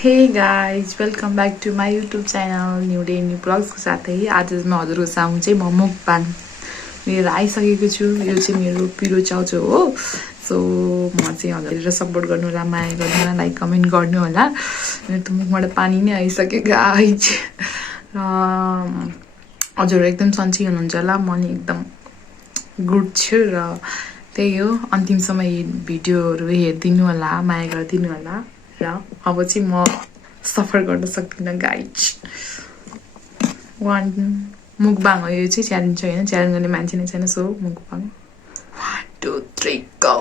Hey guys, welcome back to my YouTube channel new day new ब्लग्सको साथै आज म हजुरको सामु चाहिँ म mukbang लिएर आइसकेको छु। यो चाहिँ मेरो पिरो चाउचाउ हो। सो म चाहिँ हजुरले सपोर्ट गर्नु होला, माया गर्नु होला, लाइक कमेन्ट गर्नु होला। मेरो त मुखबाट पानी नै आइसक्यो गाइज। र हजुर एकदम सन्चै हुनुहुन्छ होला, म नि एकदम गुड छु। र त्यही हो, अन्तिमसम्म यो भिडियोहरू हेरिदिनु होला, माया गरिदिनु होला। र अब चाहिँ म सफर गर्न सक्दिनँ गाइज। वान मुकबाङ हो यो चाहिँ, च्यालेन्ज होइन, च्यालेन्ज गर्ने मान्छे नै छैन। So mukbang 1 2 3 go.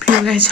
Piyo guys.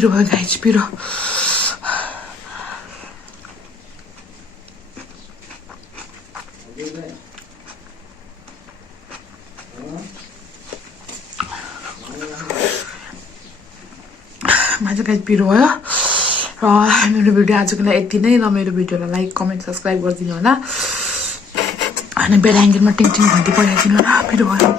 पिरो भयो गाइज पिरो माझा गाइज पिरो भयो र मेरो भिडियो आजको लागि यति नै र मेरो भिडियोलाई लाइक कमेन्ट सब्सक्राइब गरिदिनु होला अनि बेल एङ्गलमा टिङ टिङ घन्टी पठाइदिनु होला पिरो भयो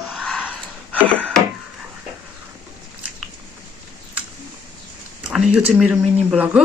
अनि यो चाहिँ मेरो मिनी ब्लग हो